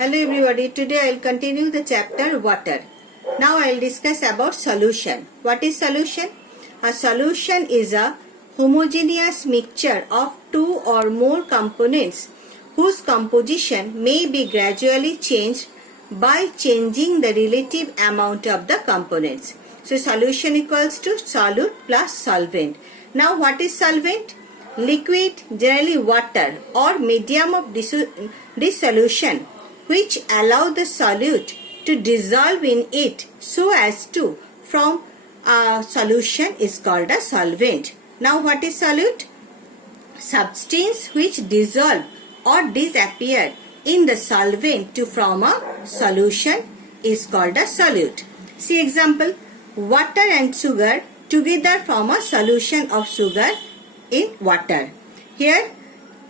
Hello everybody, today I will continue the chapter water. Now I will discuss about solution. What is solution? A solution is a homogeneous mixture of two or more components whose composition may be gradually changed by changing the relative amount of the components. So solution equals to solute plus solvent. Now what is solvent? Liquid, generally water or medium of dissolution which allow the solute to dissolve in it so as to form a solution is called a solvent. Now what is solute? Substance which dissolve or disappear in the solvent to form a solution is called a solute. See example, water and sugar together form a solution of sugar in water. Here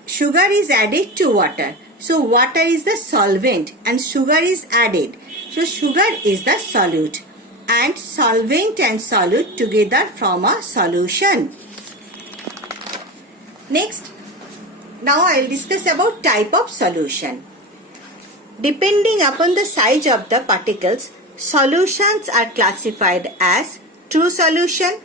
sugar is added to water. So water is the solvent and sugar is added. So sugar is the solute and solvent and solute together form a solution. Next, now I will discuss about type of solution. Depending upon the size of the particles, solutions are classified as true solution,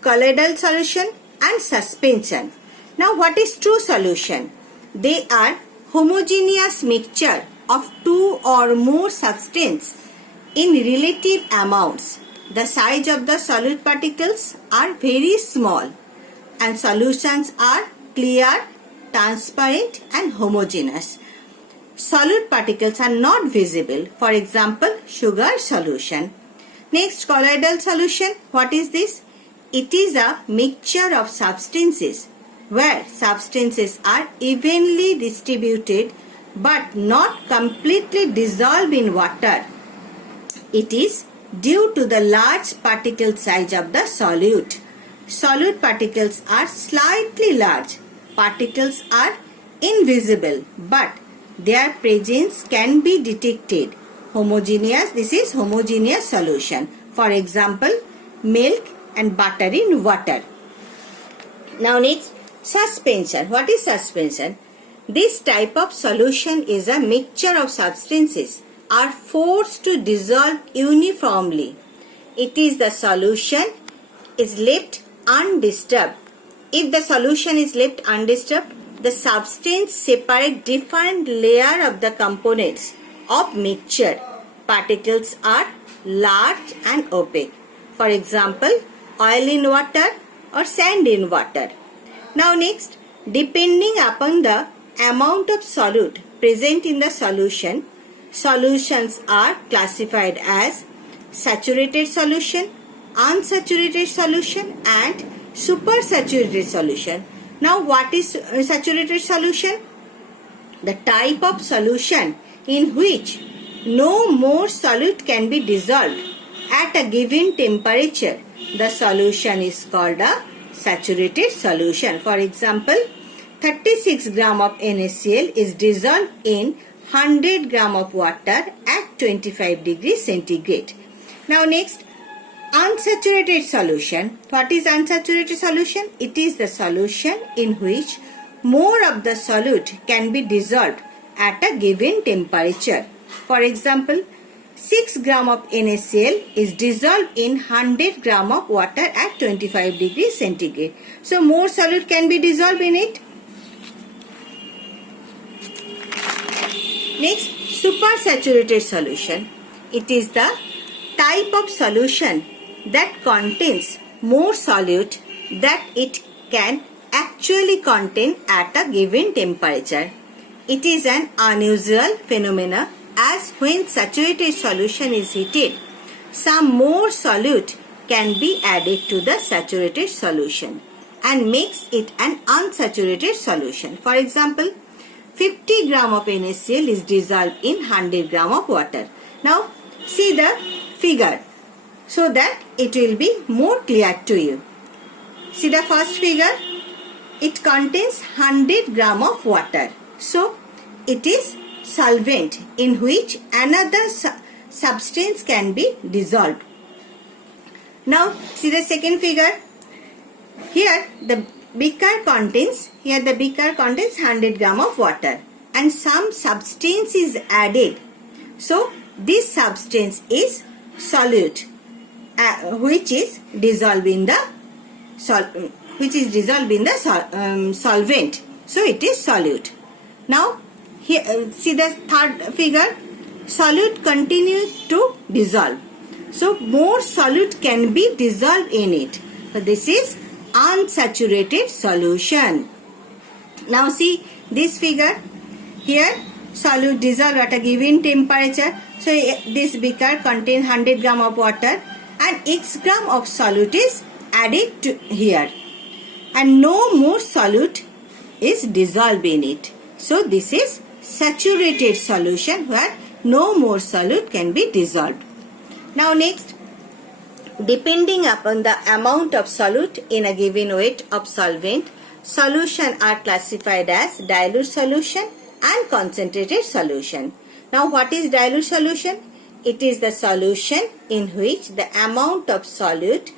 colloidal solution and suspension. Now what is true solution? They are homogeneous mixture of two or more substances in relative amounts. The size of the solute particles are very small and solutions are clear, transparent and homogeneous. Solute particles are not visible. For example, sugar solution. Next, colloidal solution. What is this? It is a mixture of substances where substances are evenly distributed but not completely dissolved in water. It is due to the large particle size of the solute. Solute particles are slightly large. Particles are invisible but their presence can be detected. Homogeneous, this is homogeneous solution. For example, milk and butter in water. Now next, suspension. What is suspension? This type of solution is a mixture of substances are forced to dissolve uniformly. It is the solution is left undisturbed. If the solution is left undisturbed, the substance separate different layer of the components of mixture. Particles are large and opaque. For example, oil in water or sand in water. Now next, depending upon the amount of solute present in the solution, solutions are classified as saturated solution, unsaturated solution and supersaturated solution. Now what is saturated solution? The type of solution in which no more solute can be dissolved at a given temperature. The solution is called a saturated solution. For example, 36 gram of NaCl is dissolved in 100 gram of water at 25 degrees centigrade. Now next, unsaturated solution. What is unsaturated solution? It is the solution in which more of the solute can be dissolved at a given temperature. For example, 6 gram of NaCl is dissolved in 100 gram of water at 25 degrees centigrade. So more solute can be dissolved in it. Next, supersaturated solution. It is the type of solution that contains more solute that it can actually contain at a given temperature. It is an unusual phenomenon as when saturated solution is heated, some more solute can be added to the saturated solution and makes it an unsaturated solution. For example, 50 gram of NaCl is dissolved in 100 gram of water. Now see the figure so that it will be more clear to you. See the first figure. It contains 100 gram of water. So it is solvent in which another substance can be dissolved. Now see the second figure. Here the beaker contains 100 gram of water. and some substance is added. So this substance is solute, which is dissolved in the solvent. So it is solute. Now here see the third figure. Solute continues to dissolve. So more solute can be dissolved in it. So this is unsaturated solution. Now see this figure. Here solute dissolved at a given temperature. So this beaker contains 100 gram of water and X gram of solute is added to here. And no more solute is dissolved in it. So this is saturated solution where no more solute can be dissolved. Now next, depending upon the amount of solute in a given weight of solvent, solution are classified as dilute solution and concentrated solution. Now what is dilute solution? It is the solution in which the amount of solute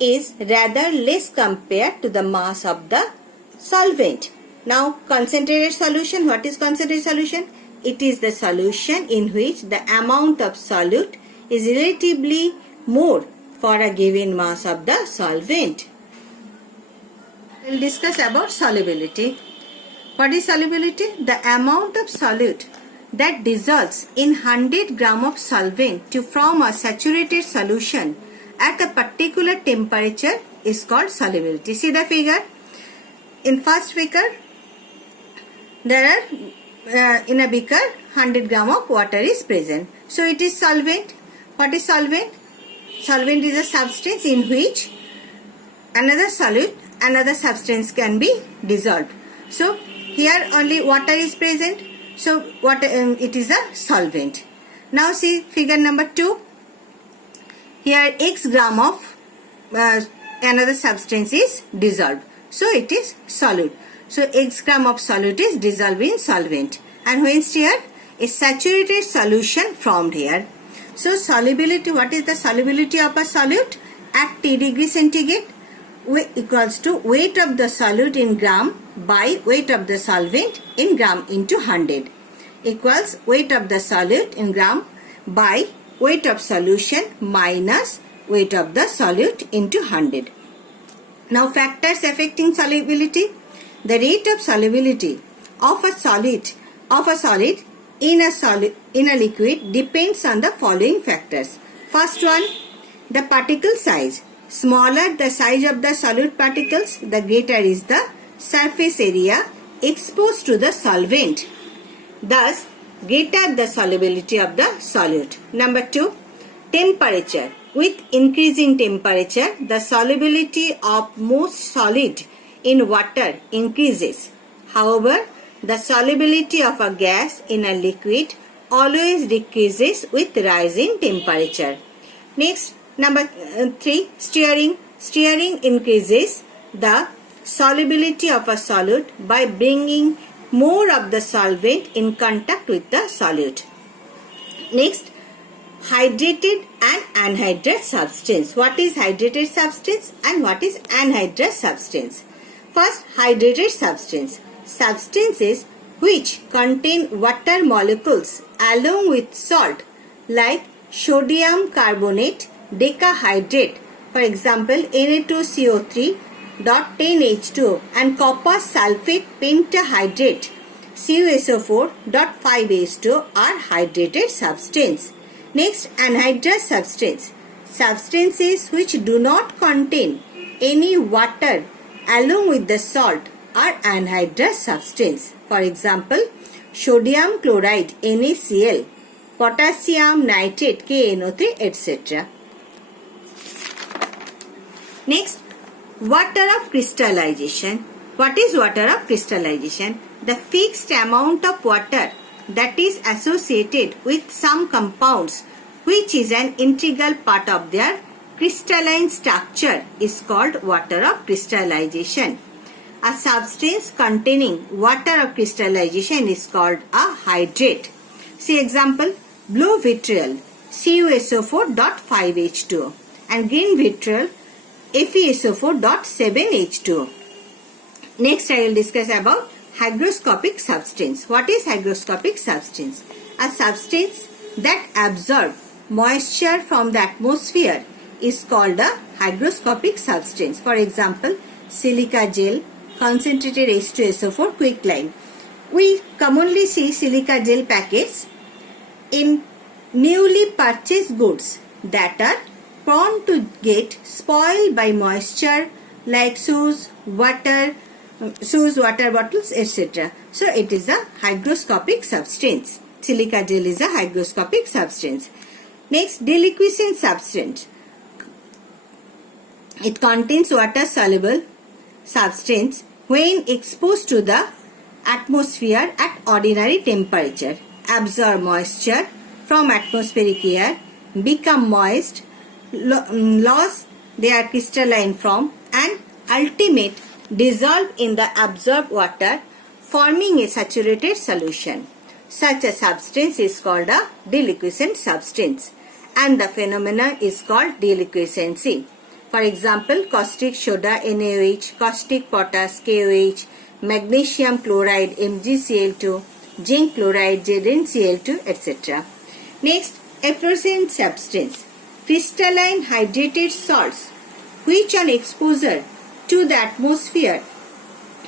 is rather less compared to the mass of the solvent. Now concentrated solution, what is concentrated solution? It is the solution in which the amount of solute is relatively more for a given mass of the solvent. We will discuss about solubility. What is solubility? The amount of solute that dissolves in 100 gram of solvent to form a saturated solution at a particular temperature is called solubility. See the figure. In first figure, there are in a beaker 100 gram of water is present. So it is solvent. What is solvent? Solvent is a substance in which another solute, another substance can be dissolved. So here only water is present. So water it is a solvent. Now see figure number 2. Here X gram of another substance is dissolved. So it is solute. So X gram of solute is dissolved in solvent. And hence here a saturated solution formed here. So solubility, what is the solubility of a solute? At T degree centigrade equals to weight of the solute in gram by weight of the solvent in gram into 100 equals weight of the solute in gram by weight of solution minus weight of the solute into 100. Now factors affecting solubility. The rate of solubility of a solid in a liquid depends on the following factors. First one, the particle size. Smaller the size of the solute particles, the greater is the surface area exposed to the solvent. Thus, greater the solubility of the solute. Number 2, temperature. With increasing temperature, the solubility of most solid in water increases. However, the solubility of a gas in a liquid always decreases with rising temperature. Next, number 3, stirring. Stirring increases the solubility of a solute by bringing more of the solvent in contact with the solute. Next, hydrated and anhydrous substance. What is hydrated substance and what is anhydrous substance? First, hydrated substance. Substances which contain water molecules along with salt like sodium carbonate decahydrate, for example Na2CO3.10H2O and copper sulfate pentahydrate CuSO4.5H2O are hydrated substance. Next, anhydrous substance. Substances which do not contain any water along with the salt are anhydrous substance. For example, sodium chloride NaCl, potassium nitrate KNO3, etc. Next, water of crystallization. What is water of crystallization? The fixed amount of water that is associated with some compounds which is an integral part of their crystalline structure is called water of crystallization. A substance containing water of crystallization is called a hydrate. See example, blue vitriol CuSO4.5H2O and green vitriol FeSO4.7H2O. Next I will discuss about hygroscopic substance. What is hygroscopic substance? A substance that absorbs moisture from the atmosphere is called a hygroscopic substance. For example, silica gel, concentrated H2SO4 quicklime. We commonly see silica gel packets in newly purchased goods that are prone to get spoiled by moisture, like shoes, water bottles, etc. So it is a hygroscopic substance. Silica gel is a hygroscopic substance. Next, deliquescent substance. It contains water soluble substance when exposed to the atmosphere at ordinary temperature, absorb moisture from atmospheric air, become moist, lose their crystalline form, and ultimate dissolve in the absorbed water, forming a saturated solution. Such a substance is called a deliquescent substance, and the phenomena is called deliquescency. For example, caustic soda NaOH, caustic potash KOH, magnesium chloride MgCl2, zinc chloride ZnCl2, etc. Next, efflorescent substance. Crystalline hydrated salts which on exposure to the atmosphere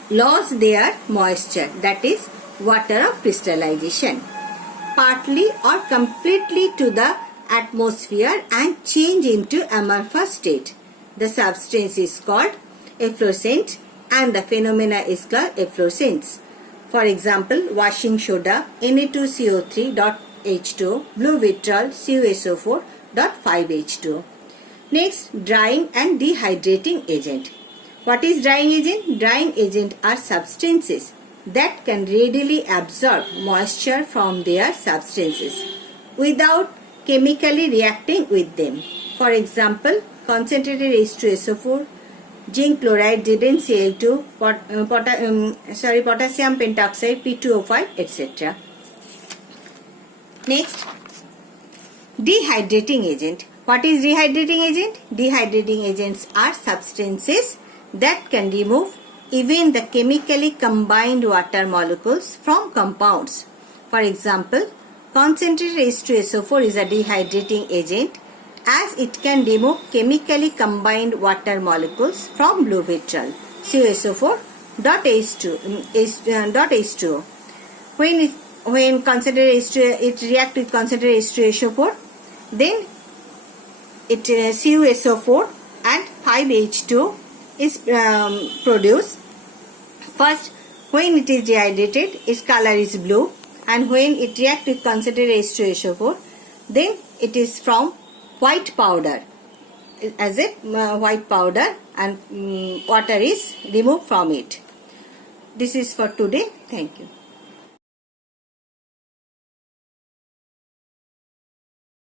lose their moisture, that is water of crystallization, partly or completely to the atmosphere and change into amorphous state. The substance is called efflorescent and the phenomena is called efflorescence. For example, washing soda Na2CO3.H2O, blue vitriol CuSO4.5H2O. Next, drying and dehydrating agent. What is drying agent? Drying agent are substances that can readily absorb moisture from their substances without chemically reacting with them. For example, concentrated H2SO4, zinc chloride ZnCl2, potassium pentoxide P2O5, etc. Next, dehydrating agent. What is dehydrating agent? Dehydrating agents are substances that can remove even the chemically combined water molecules from compounds. For example, concentrated H2SO4 is a dehydrating agent as it can remove chemically combined water molecules from blue vitriol CuSO4.H2O. When concentrated H2, it reacts with concentrated H2SO4, then it CuSO4 and 5H2O is produced. First, when it is dehydrated, its color is blue, and when it reacts with concentrated H2SO4, then it is from white powder, as a white powder, and water is removed from it. This is for today. Thank you.